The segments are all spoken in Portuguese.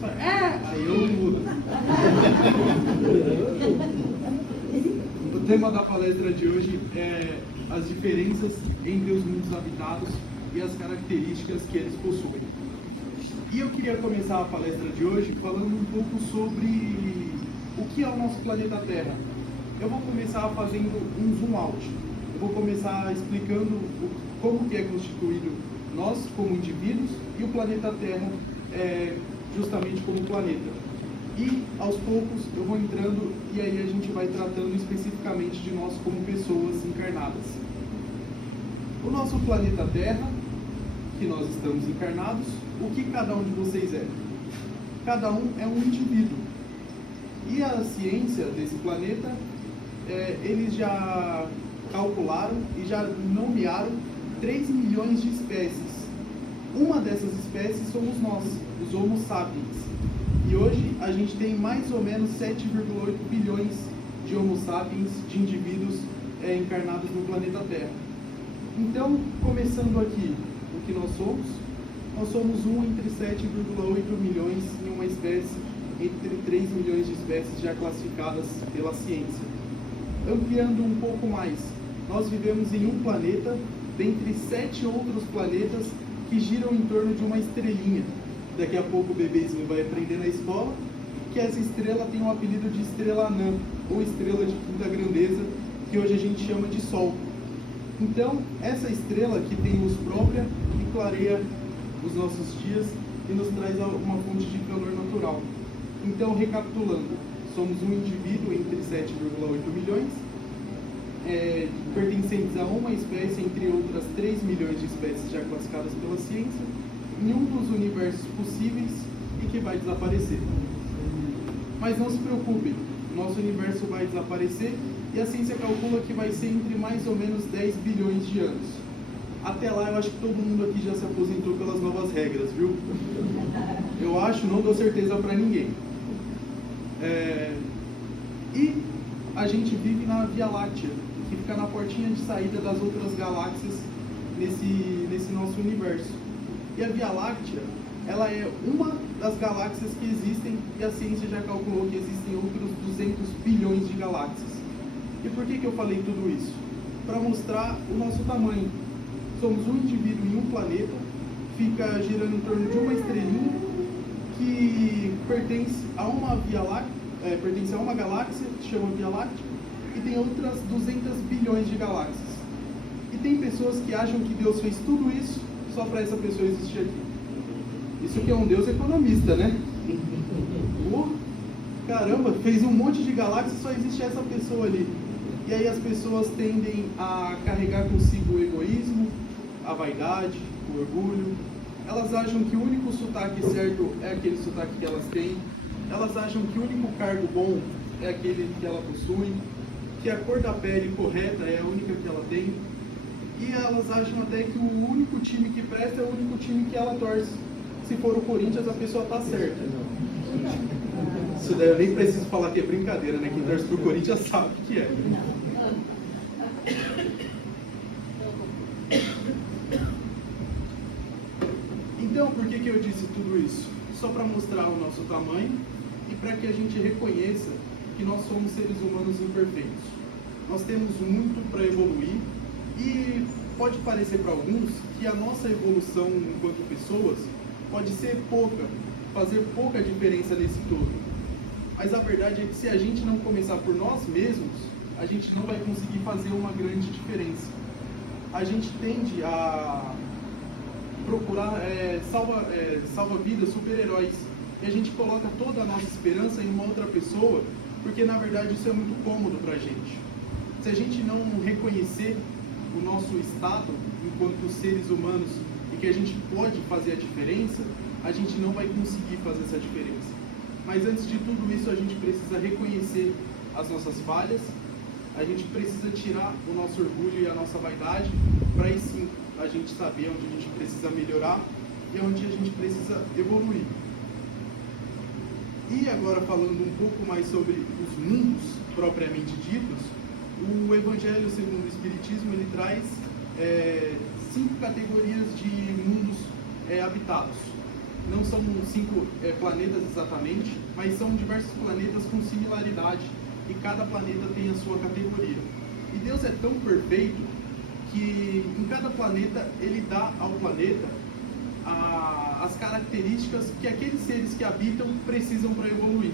fala, aí eu mudo. O tema da palestra de hoje é as diferenças entre os mundos habitados e as características que eles possuem. E eu queria começar a palestra de hoje falando um pouco sobre o que é o nosso planeta Terra. Eu vou começar fazendo um zoom out. Eu vou começar explicando como que é constituído nós como indivíduos e o planeta Terra justamente como planeta. E aos poucos eu vou entrando e aí a gente vai tratando especificamente de nós como pessoas encarnadas. O nosso planeta Terra, que nós estamos encarnados, o que cada um de vocês é? Cada um é um indivíduo. E a ciência desse planeta, eles já calcularam e já nomearam 3 milhões de espécies. Uma dessas espécies somos nós, os Homo sapiens. E hoje a gente tem mais ou menos 7,8 bilhões de Homo sapiens, de indivíduos encarnados no planeta Terra. Então, começando aqui, o que nós somos um entre 7,8 milhões em uma espécie, entre 3 milhões de espécies já classificadas pela ciência. Ampliando um pouco mais, nós vivemos em um planeta, dentre 7 outros planetas que giram em torno de uma estrelinha. Daqui a pouco o bebezinho vai aprender na escola que essa estrela tem o apelido de estrela anã, ou estrela de quinta grandeza, que hoje a gente chama de Sol. Então, essa estrela que tem luz própria e clareia os nossos dias e nos traz uma fonte de calor natural. Então, recapitulando, somos um indivíduo entre 7,8 milhões, pertencentes a uma espécie entre outras 3 milhões de espécies já classificadas pela ciência, em um dos universos possíveis e que vai desaparecer. Mas não se preocupem, nosso universo vai desaparecer e a ciência calcula que vai ser entre mais ou menos 10 bilhões de anos. Até lá eu acho que todo mundo aqui já se aposentou pelas novas regras, viu? Eu acho, não dou certeza para ninguém. E a gente vive na Via Láctea, que fica na portinha de saída das outras galáxias nesse nosso universo. E a Via Láctea, ela é uma das galáxias que existem e a ciência já calculou que existem outros 200 bilhões de galáxias. E por que eu falei tudo isso? Para mostrar o nosso tamanho. Somos um indivíduo em um planeta, fica girando em torno de uma estrelinha que pertence a uma Via Láctea, pertence a uma galáxia, que chama Via Láctea, e tem outras 200 bilhões de galáxias. E tem pessoas que acham que Deus fez tudo isso só para essa pessoa existir aqui. Isso que é um Deus economista, né? Caramba, fez um monte de galáxias e só existe essa pessoa ali. E aí as pessoas tendem a carregar consigo o egoísmo, a vaidade, o orgulho. Elas acham que o único sotaque certo é aquele sotaque que elas têm. Elas acham que o único cargo bom é aquele que ela possui, que a cor da pele correta é a única que ela tem. E elas acham até que o único time que presta é o único time que ela torce. Se for o Corinthians, a pessoa está certa. Isso daí eu nem preciso falar que é brincadeira, né? Quem torce pro Corinthians sabe o que é. Então, por que eu disse tudo isso? Só para mostrar o nosso tamanho e para que a gente reconheça que nós somos seres humanos imperfeitos. Nós temos muito para evoluir e pode parecer para alguns que a nossa evolução enquanto pessoas pode ser pouca, fazer pouca diferença nesse todo. Mas a verdade é que se a gente não começar por nós mesmos, a gente não vai conseguir fazer uma grande diferença. A gente tende a procurar salva-vidas, super-heróis. E a gente coloca toda a nossa esperança em uma outra pessoa, porque na verdade isso é muito cômodo para a gente. Se a gente não reconhecer o nosso estado enquanto seres humanos e que a gente pode fazer a diferença, a gente não vai conseguir fazer essa diferença. Mas antes de tudo isso, a gente precisa reconhecer as nossas falhas, a gente precisa tirar o nosso orgulho e a nossa vaidade, para aí sim a gente saber onde a gente precisa melhorar e onde a gente precisa evoluir. E agora falando um pouco mais sobre os mundos propriamente ditos, o Evangelho segundo o Espiritismo ele traz 5 categorias de mundos habitados. não são 5 planetas exatamente, mas são diversos planetas com similaridade, e cada planeta tem a sua categoria. E Deus é tão perfeito que em cada planeta ele dá ao planeta as características que aqueles seres que habitam precisam para evoluir.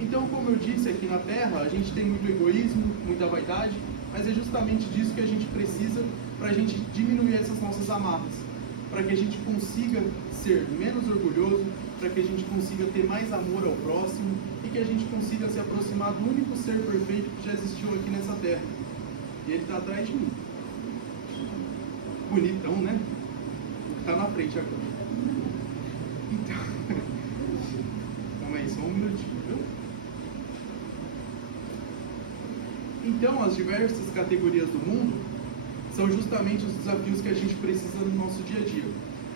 Então, como eu disse, aqui na Terra a gente tem muito egoísmo, muita vaidade, mas é justamente disso que a gente precisa para a gente diminuir essas nossas amarras, para que a gente consiga ser menos orgulhoso, para que a gente consiga ter mais amor ao próximo e que a gente consiga se aproximar do único ser perfeito que já existiu aqui nessa Terra. E ele está atrás de mim. Bonitão, né? Está na frente agora. Então, calma aí, só um minutinho, viu? Então, as diversas categorias do mundo são justamente os desafios que a gente precisa no nosso dia a dia.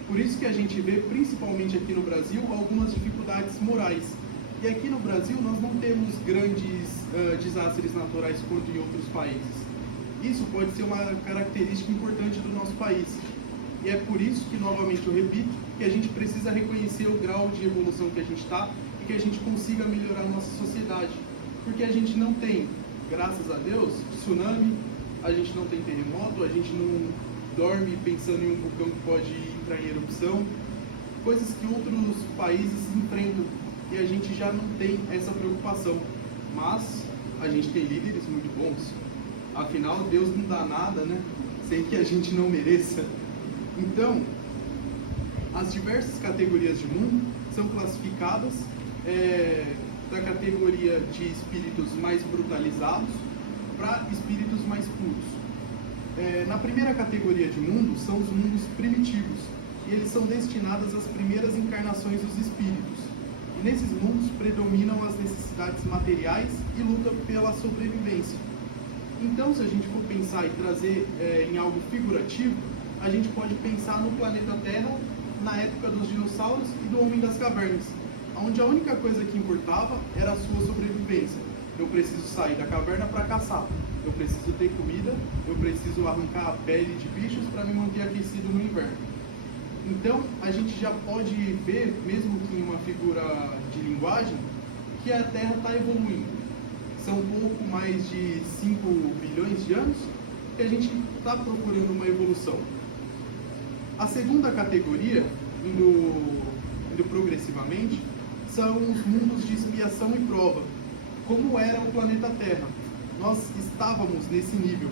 Por isso que a gente vê, principalmente aqui no Brasil, algumas dificuldades morais. E aqui no Brasil nós não temos grandes desastres naturais quanto em outros países. Isso pode ser uma característica importante do nosso país. E é por isso que, novamente, eu repito, que a gente precisa reconhecer o grau de evolução que a gente está e que a gente consiga melhorar a nossa sociedade. Porque a gente não tem, graças a Deus, tsunami, a gente não tem terremoto, a gente não dorme pensando em um vulcão que pode entrar em erupção, coisas que outros países enfrentam e a gente já não tem essa preocupação. Mas a gente tem líderes muito bons. Afinal, Deus não dá nada, né? Sem que a gente não mereça. Então, as diversas categorias de mundo são classificadas da categoria de espíritos mais brutalizados para espíritos mais puros. Na primeira categoria de mundo são os mundos primitivos, e eles são destinados às primeiras encarnações dos espíritos. E nesses mundos predominam as necessidades materiais e luta pela sobrevivência. Então, se a gente for pensar e trazer em algo figurativo, a gente pode pensar no planeta Terra na época dos dinossauros e do Homem das Cavernas, onde a única coisa que importava era a sua sobrevivência. Eu preciso sair da caverna para caçar, eu preciso ter comida, eu preciso arrancar a pele de bichos para me manter aquecido no inverno. Então, a gente já pode ver, mesmo que em uma figura de linguagem, que a Terra está evoluindo. São pouco mais de 5 bilhões de anos que a gente está procurando uma evolução. A segunda categoria, indo progressivamente, são os mundos de expiação e prova. Como era o planeta Terra? Nós estávamos nesse nível.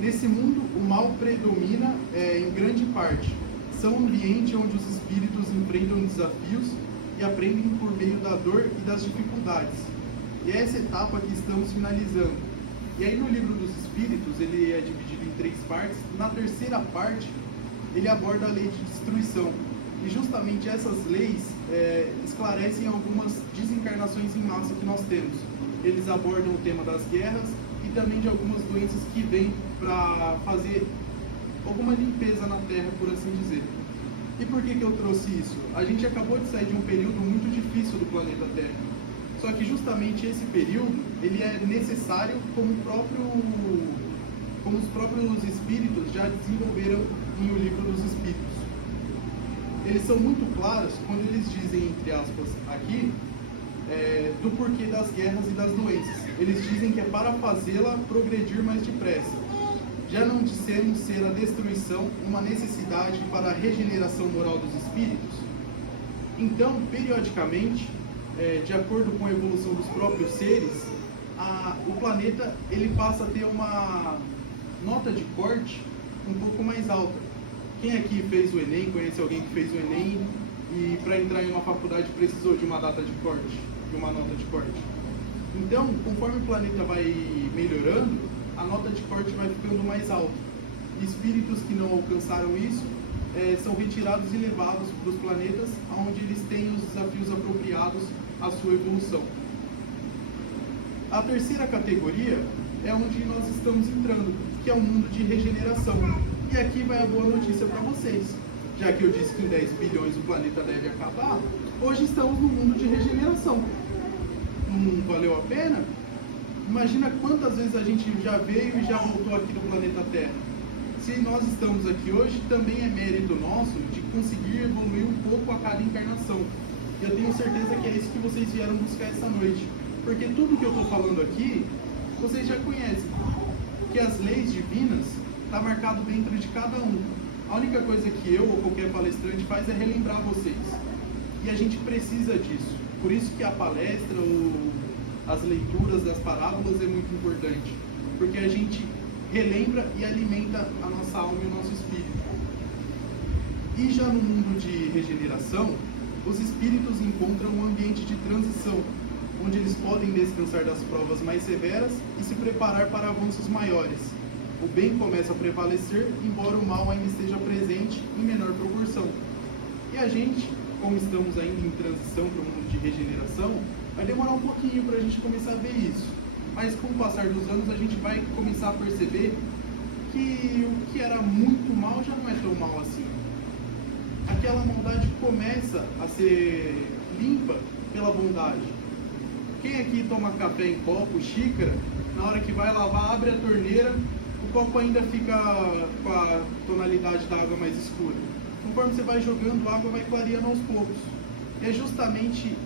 Nesse mundo, o mal predomina em grande parte. São um ambiente onde os espíritos enfrentam desafios e aprendem por meio da dor e das dificuldades. E é essa etapa que estamos finalizando. E aí no livro dos Espíritos, ele é dividido em 3 partes. Na terceira parte, ele aborda a lei de destruição. E justamente essas leis esclarecem algumas desencarnações em massa que nós temos. Eles abordam o tema das guerras e também de algumas doenças que vêm para fazer alguma limpeza na Terra, por assim dizer. E por que eu trouxe isso? A gente acabou de sair de um período muito difícil do planeta Terra. Só que justamente esse período, ele é necessário como os próprios espíritos já desenvolveram em O Livro dos Espíritos. Eles são muito claros quando eles dizem, entre aspas, aqui, do porquê das guerras e das doenças. Eles dizem que é para fazê-la progredir mais depressa. Já não dissemos ser a destruição uma necessidade para a regeneração moral dos espíritos? Então, periodicamente, de acordo com a evolução dos próprios seres, o planeta ele passa a ter uma nota de corte um pouco mais alta. Quem aqui fez o Enem, conhece alguém que fez o Enem e para entrar em uma faculdade precisou de uma data de corte, de uma nota de corte? Então, conforme o planeta vai melhorando, a nota de corte vai ficando mais alta. Espíritos que não alcançaram isso são retirados e levados para os planetas onde eles têm os desafios apropriados à sua evolução. A terceira categoria é onde nós estamos entrando, que é o mundo de regeneração. E aqui vai a boa notícia para vocês. Já que eu disse que em 10 bilhões o planeta deve acabar, hoje estamos no mundo de regeneração. Não valeu a pena? Imagina quantas vezes a gente já veio e já voltou aqui do planeta Terra. se nós estamos aqui hoje, também é mérito nosso de conseguir evoluir um pouco a cada encarnação. E eu tenho certeza que é isso que vocês vieram buscar essa noite. Porque tudo que eu estou falando aqui, vocês já conhecem. Que as leis divinas estão marcado dentro de cada um. A única coisa que eu ou qualquer palestrante faz é relembrar vocês. E a gente precisa disso. Por isso que a palestra ou as leituras das parábolas é muito importante. Porque a gente relembra e alimenta a nossa alma e o nosso espírito. E já no mundo de regeneração, os espíritos encontram um ambiente de transição, onde eles podem descansar das provas mais severas e se preparar para avanços maiores. O bem começa a prevalecer, embora o mal ainda esteja presente em menor proporção. E a gente, como estamos ainda em transição para o mundo de regeneração, vai demorar um pouquinho para a gente começar a ver isso. Mas com o passar dos anos a gente vai começar a perceber que o que era muito mal já não é tão mal assim. Aquela maldade começa a ser limpa pela bondade. Quem aqui toma café em copo, xícara, na hora que vai lavar, abre a torneira, o copo ainda fica com a tonalidade da água mais escura. Conforme você vai jogando, a água vai clareando aos poucos. E é justamente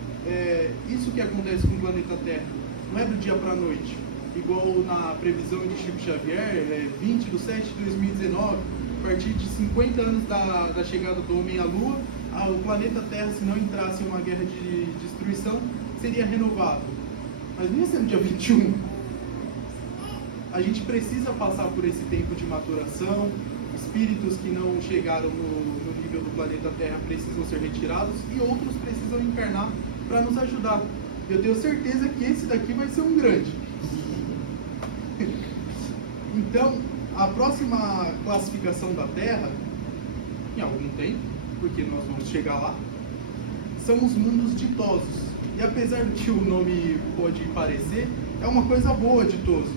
isso que acontece com o planeta Terra. Não é do dia para a noite. Igual na previsão de Chico Xavier, 20 de 7 de 2019, a partir de 50 anos da chegada do homem à Lua, o planeta Terra, se não entrasse em uma guerra de destruição, seria renovado. Mas não ia ser no dia 21. A gente precisa passar por esse tempo de maturação. Espíritos que não chegaram no nível do planeta Terra precisam ser retirados e outros precisam encarnar para nos ajudar. Eu tenho certeza que esse daqui vai ser um grande. Então, a próxima classificação da Terra, em algum tempo, porque nós vamos chegar lá, são os mundos ditosos. E apesar do que o nome pode parecer, é uma coisa boa, ditoso.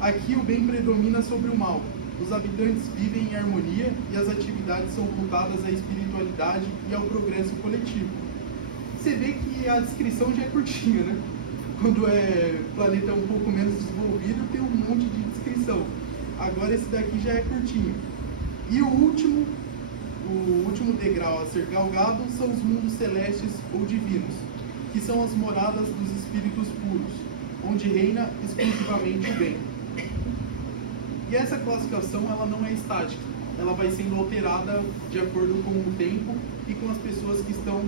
Aqui o bem predomina sobre o mal. Os habitantes vivem em harmonia e as atividades são voltadas à espiritualidade e ao progresso coletivo. Você vê que a descrição já é curtinha, né? Quando o planeta é um pouco menos desenvolvido, tem um monte de descrição. Agora esse daqui já é curtinho. E o último degrau a ser galgado são os mundos celestes ou divinos, que são as moradas dos espíritos puros, onde reina exclusivamente o bem. E essa classificação ela não é estática, ela vai sendo alterada de acordo com o tempo e com as pessoas que estão,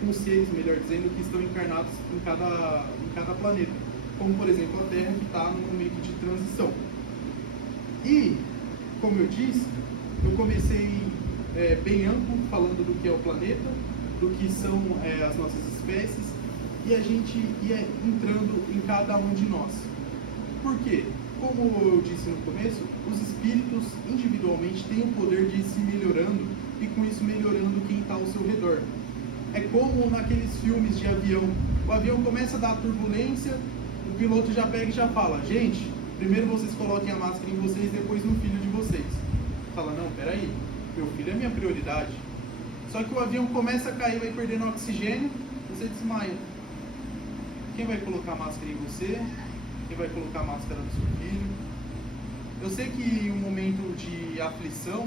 com os seres, melhor dizendo, que estão encarnados em cada planeta. Como, por exemplo, a Terra, que está no momento de transição. E, como eu disse, eu comecei bem amplo, falando do que é o planeta, do que são as nossas espécies, e a gente ia entrando em cada um de nós. Por quê? Como eu disse no começo, os espíritos individualmente têm o poder de ir se melhorando e com isso melhorando quem está ao seu redor. É como naqueles filmes de avião. O avião começa a dar turbulência, o piloto já pega e já fala: gente, primeiro vocês coloquem a máscara em vocês, depois no filho de vocês. Fala: não, peraí, meu filho é minha prioridade. Só que o avião começa a cair, vai perdendo oxigênio, você desmaia. Quem vai colocar a máscara em você? Quem vai colocar a máscara no seu filho? Eu sei que em um momento de aflição,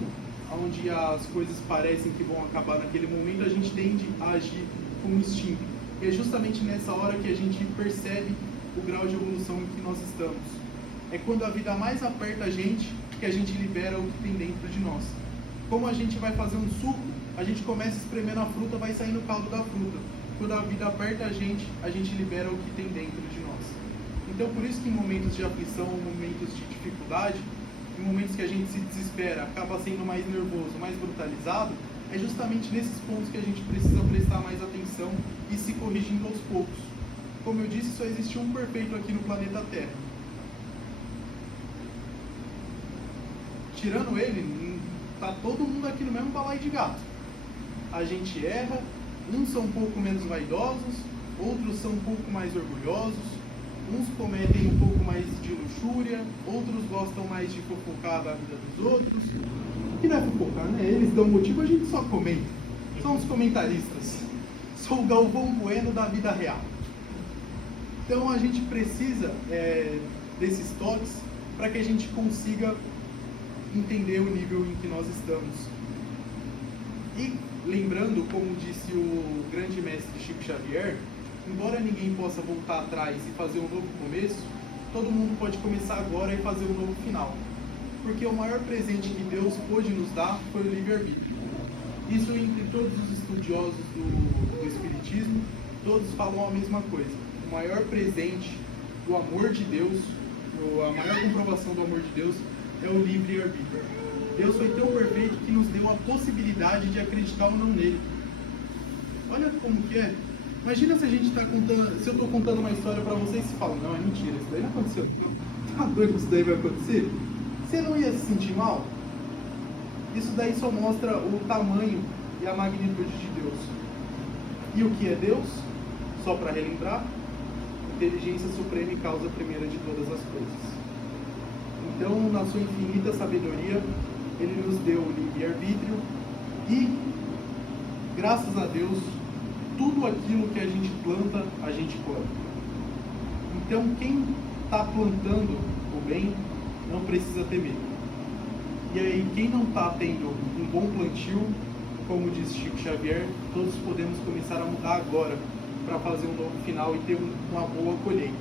onde as coisas parecem que vão acabar naquele momento, a gente tende a agir com instinto. E é justamente nessa hora que a gente percebe o grau de evolução em que nós estamos. É quando a vida mais aperta a gente que a gente libera o que tem dentro de nós. Como a gente vai fazer um suco, a gente começa espremendo a fruta, vai saindo o caldo da fruta. Quando a vida aperta a gente libera o que tem dentro de nós. Então, por isso que em momentos de aflição, momentos de dificuldade, em momentos que a gente se desespera, acaba sendo mais nervoso, mais brutalizado, é justamente nesses pontos que a gente precisa prestar mais atenção e se corrigindo aos poucos. Como eu disse, só existe um perfeito aqui no planeta Terra. Tirando ele, tá todo mundo aqui no mesmo balaio de gato. A gente erra, uns são um pouco menos vaidosos, outros são um pouco mais orgulhosos, uns cometem um pouco mais de luxúria, outros gostam mais de fofocar da vida dos outros. Que não é fofocar, né? Eles dão motivo, a gente só comenta. São os comentaristas. Sou o Galvão Bueno da vida real. Então a gente precisa desses toques para que a gente consiga entender o nível em que nós estamos. E lembrando, como disse o grande mestre Chico Xavier, embora ninguém possa voltar atrás e fazer um novo começo, todo mundo pode começar agora e fazer um novo final. Porque o maior presente que Deus pôde nos dar foi o livre-arbítrio. Isso entre todos os estudiosos do Espiritismo, todos falam a mesma coisa. O maior presente do amor de Deus, a maior comprovação do amor de Deus é o livre-arbítrio. Deus foi tão perfeito que nos deu a possibilidade de acreditar ou não nele. Olha como que é. Imagina se a gente está contando, se eu estou contando uma história para vocês e falam, não, é mentira, isso daí não aconteceu. Não, tá doido que isso daí vai acontecer? Você não ia se sentir mal? Isso daí só mostra o tamanho e a magnitude de Deus. E o que é Deus? Só para relembrar, inteligência suprema e causa primeira de todas as coisas. Então, na sua infinita sabedoria, Ele nos deu o livre-arbítrio e, graças a Deus, tudo aquilo que a gente planta, a gente colhe. Então, quem está plantando o bem, não precisa ter medo. E aí, quem não está tendo um bom plantio, como diz Chico Xavier, todos podemos começar a mudar agora, para fazer um novo final e ter uma boa colheita.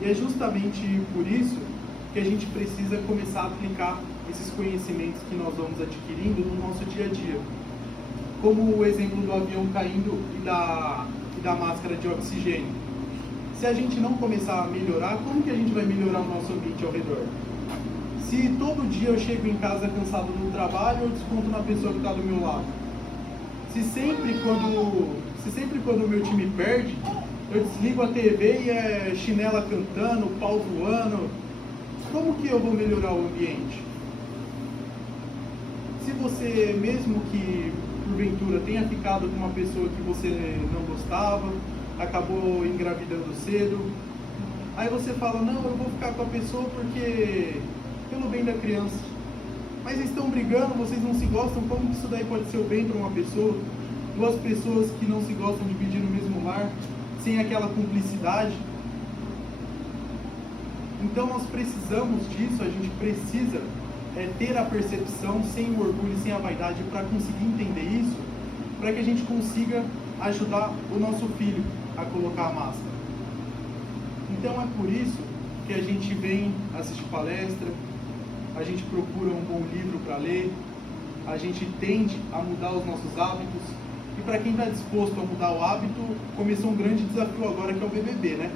E é justamente por isso que a gente precisa começar a aplicar esses conhecimentos que nós vamos adquirindo no nosso dia a dia. Como o exemplo do avião caindo e da máscara de oxigênio. Se a gente não começar a melhorar, como que a gente vai melhorar o nosso ambiente ao redor? Se todo dia eu chego em casa cansado do trabalho, eu desconto na pessoa que está do meu lado. Se sempre quando o meu time perde, eu desligo a TV e é chinela cantando, pau voando, como que eu vou melhorar o ambiente? Se você, mesmo que porventura tenha ficado com uma pessoa que você não gostava, acabou engravidando cedo, aí você fala, não, eu vou ficar com a pessoa porque pelo bem da criança. Mas eles estão brigando, vocês não se gostam, como que isso daí pode ser o bem para uma pessoa? Duas pessoas que não se gostam dividindo o mesmo lar, sem aquela cumplicidade. Então nós precisamos disso, a gente precisa ter a percepção sem o orgulho e sem a vaidade para conseguir entender isso, para que a gente consiga ajudar o nosso filho a colocar a máscara. Então é por isso que a gente vem assistir palestra, a gente procura um bom livro para ler, a gente tende a mudar os nossos hábitos, e para quem está disposto a mudar o hábito, começou um grande desafio agora que é o BBB, né?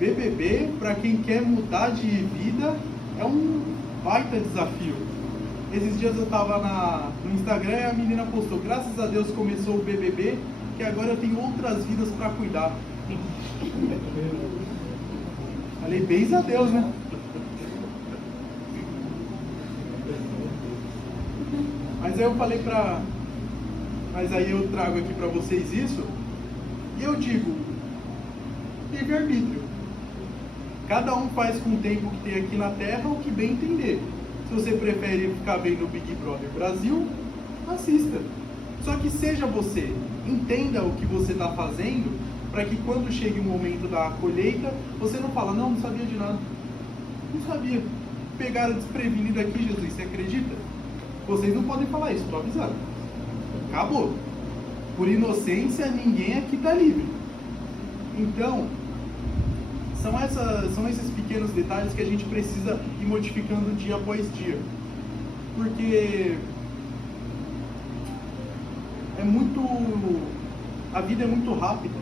BBB, para quem quer mudar de vida, é um baita desafio. Esses dias eu estava no Instagram e a menina postou, graças a Deus começou o BBB, que agora eu tenho outras vidas para cuidar. Falei, bens a Deus, né? Mas aí eu falei mas aí eu trago aqui para vocês isso, e eu digo, livre-arbítrio. Cada um faz com o tempo que tem aqui na Terra o que bem entender. Se você prefere ficar vendo o Big Brother Brasil, assista. Só que seja você, entenda o que você está fazendo, para que quando chegue o momento da colheita, você não fala, não sabia de nada. Não sabia. Pegaram desprevenido aqui, Jesus, você acredita? Vocês não podem falar isso, estou avisando. Acabou. Por inocência, ninguém aqui está livre. Então, são esses pequenos detalhes que a gente precisa ir modificando dia após dia. Porque a vida é muito rápida.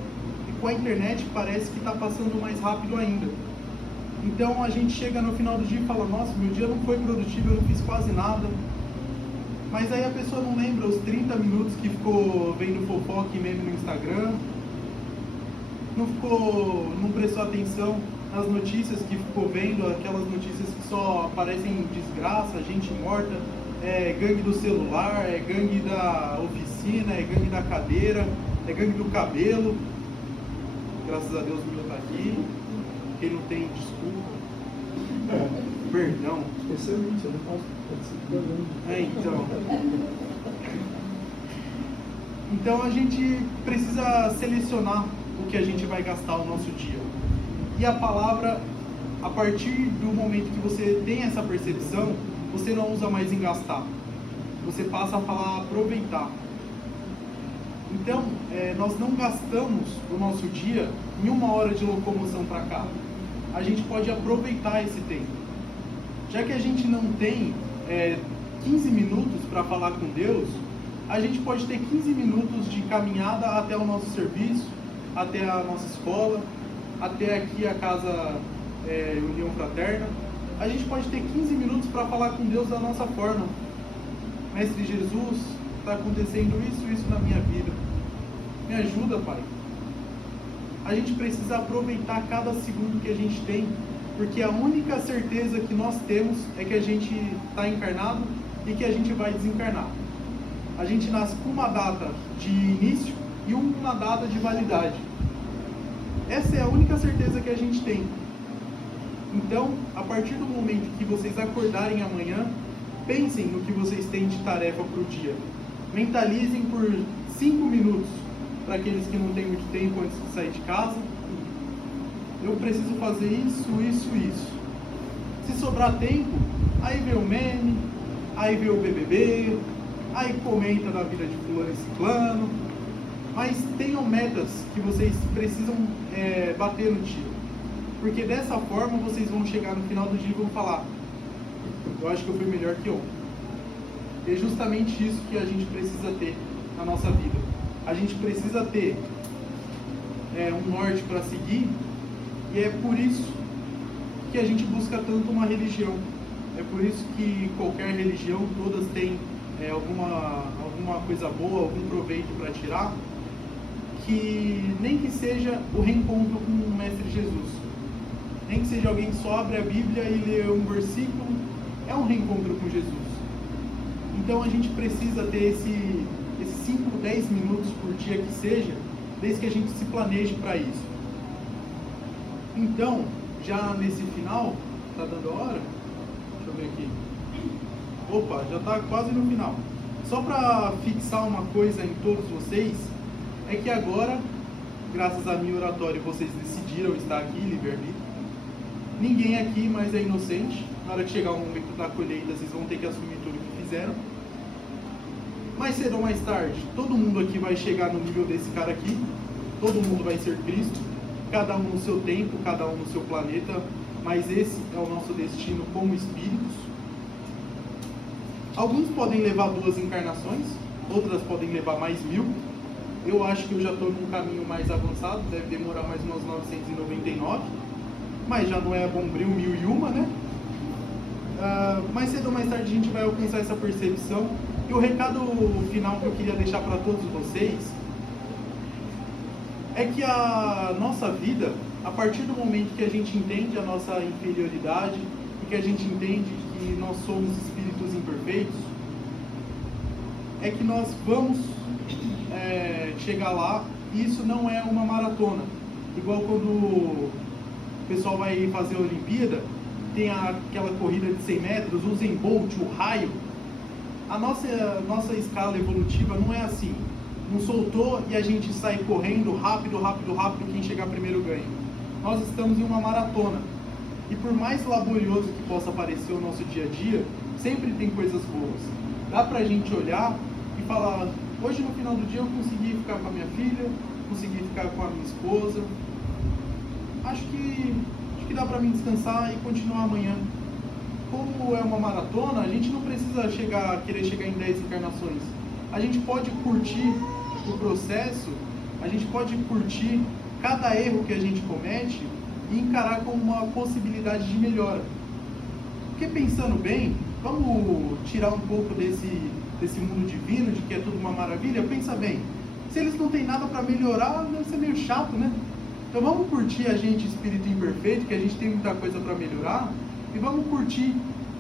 E com a internet parece que está passando mais rápido ainda. Então a gente chega no final do dia e fala, nossa, meu dia não foi produtivo, eu não fiz quase nada. Mas aí a pessoa não lembra os 30 minutos que ficou vendo fofoca e meme no Instagram, não prestou atenção nas notícias que ficou vendo, aquelas notícias que só aparecem desgraça, gente morta, gangue do celular, gangue da oficina, gangue da cadeira, gangue do cabelo. Graças a Deus o meu tá aqui. Quem não tem, desculpa. Perdão. Especialmente, eu não posso participar. Então a gente precisa selecionar o que a gente vai gastar o nosso dia. E a palavra a partir do momento que você tem essa percepção, você não usa mais em gastar. Você passa a falar aproveitar. Então, nós não gastamos o nosso dia em 1 hora de locomoção para cá. A gente pode aproveitar esse tempo. Já que a gente não tem 15 minutos para falar com Deus, a gente pode ter 15 minutos de caminhada até o nosso serviço, até a nossa escola, até aqui a casa União Fraterna. A gente pode ter 15 minutos para falar com Deus da nossa forma. Mestre Jesus, está acontecendo isso na minha vida. Me ajuda, Pai. A gente precisa aproveitar cada segundo que a gente tem, porque a única certeza que nós temos é que a gente está encarnado e que a gente vai desencarnar. A gente nasce com uma data de início e uma data de validade. Essa é a única certeza que a gente tem. Então, a partir do momento que vocês acordarem amanhã, pensem no que vocês têm de tarefa para o dia. Mentalizem por 5 minutos, para aqueles que não têm muito tempo antes de sair de casa. Eu preciso fazer isso. Se sobrar tempo, aí vê o meme, aí vê o BBB, aí comenta da vida de fulano e ciclano. Mas tenham metas que vocês precisam bater no dia. Porque dessa forma vocês vão chegar no final do dia e vão falar: eu acho que eu fui melhor que ontem. É justamente isso que a gente precisa ter na nossa vida. A gente precisa ter um norte para seguir, e é por isso que a gente busca tanto uma religião. É por isso que qualquer religião, todas têm alguma coisa boa, algum proveito para tirar, que nem que seja o reencontro com o Mestre Jesus. Nem que seja alguém que só abre a Bíblia e lê um versículo, é um reencontro com Jesus. Então a gente precisa ter esses 5, 10 minutos por dia que seja, desde que a gente se planeje para isso. Então, já nesse final, tá dando a hora? Deixa eu ver aqui. Opa, já está quase no final. Só para fixar uma coisa em todos vocês, é que agora, graças a minha oratória, vocês decidiram estar aqui, livre-arbítrio. Ninguém aqui mais é inocente. Na hora que chegar o momento da colheita, vocês vão ter que assumir tudo que fizeram. Mais cedo ou mais tarde, todo mundo aqui vai chegar no nível desse cara aqui. Todo mundo vai ser Cristo. Cada um no seu tempo, cada um no seu planeta. Mas esse é o nosso destino como espíritos. Alguns podem levar 2 encarnações, outras podem levar mais 1000. Eu acho que eu já estou num caminho mais avançado, deve demorar mais umas 999, mas já não é Bombril 1001, né? Mais cedo ou mais tarde a gente vai alcançar essa percepção. E o recado final que eu queria deixar para todos vocês é que a nossa vida, a partir do momento que a gente entende a nossa inferioridade e que a gente entende que nós somos espíritos imperfeitos, é que nós vamos chegar lá. E isso não é uma maratona. Igual quando o pessoal vai fazer a Olimpíada, tem aquela corrida de 100 metros, o Usain Bolt, o raio. A nossa escala evolutiva não é assim. Não soltou e a gente sai correndo rápido, quem chegar primeiro ganha. Nós estamos em uma maratona. E por mais laborioso que possa parecer o nosso dia a dia, sempre tem coisas boas. Dá pra gente olhar e falar: hoje no final do dia eu consegui ficar com a minha filha, consegui ficar com a minha esposa. Acho que dá pra mim descansar e continuar amanhã. Como é uma maratona, a gente não precisa querer chegar em 10 encarnações. A gente pode curtir o processo, a gente pode curtir cada erro que a gente comete e encarar como uma possibilidade de melhora. Porque pensando bem, vamos tirar um pouco desse mundo divino, de que é tudo uma maravilha. Pensa bem, se eles não têm nada para melhorar, deve ser meio chato, né? Então vamos curtir a gente, espírito imperfeito, que a gente tem muita coisa para melhorar, e vamos curtir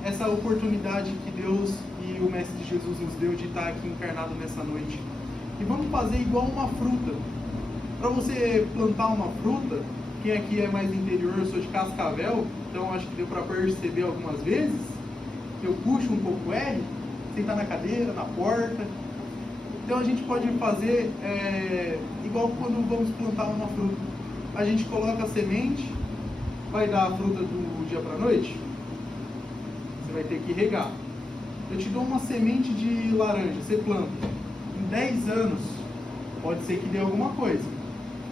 essa oportunidade que Deus e o Mestre Jesus nos deu de estar aqui encarnado nessa noite. E vamos fazer igual uma fruta. Para você plantar uma fruta, quem aqui é mais do interior, eu sou de Cascavel, então acho que deu para perceber algumas vezes, eu puxo um pouco o R, sentar na cadeira, na porta. Então a gente pode fazer igual quando vamos plantar uma fruta. A gente coloca a semente, vai dar a fruta do dia para a noite? Você vai ter que regar. Eu te dou uma semente de laranja, você planta. Em 10 anos, pode ser que dê alguma coisa.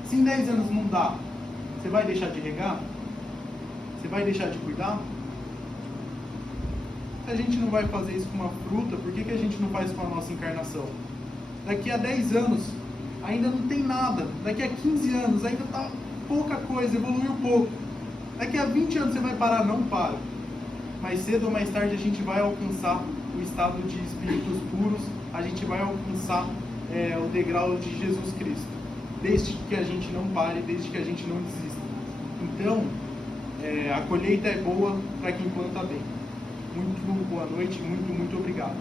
Se em 10 anos não dá, você vai deixar de regar? Você vai deixar de cuidar? Se a gente não vai fazer isso com uma fruta, por que a gente não faz com a nossa encarnação? Daqui a 10 anos, ainda não tem nada. Daqui a 15 anos, ainda está pouca coisa, evoluiu pouco. Daqui a 20 anos você vai parar? Não para. Mais cedo ou mais tarde a gente vai alcançar o estado de espíritos puros, a gente vai alcançar o degrau de Jesus Cristo. Desde que a gente não pare, desde que a gente não desista. Então, a colheita é boa para quem planta bem. Muito boa noite, muito obrigado.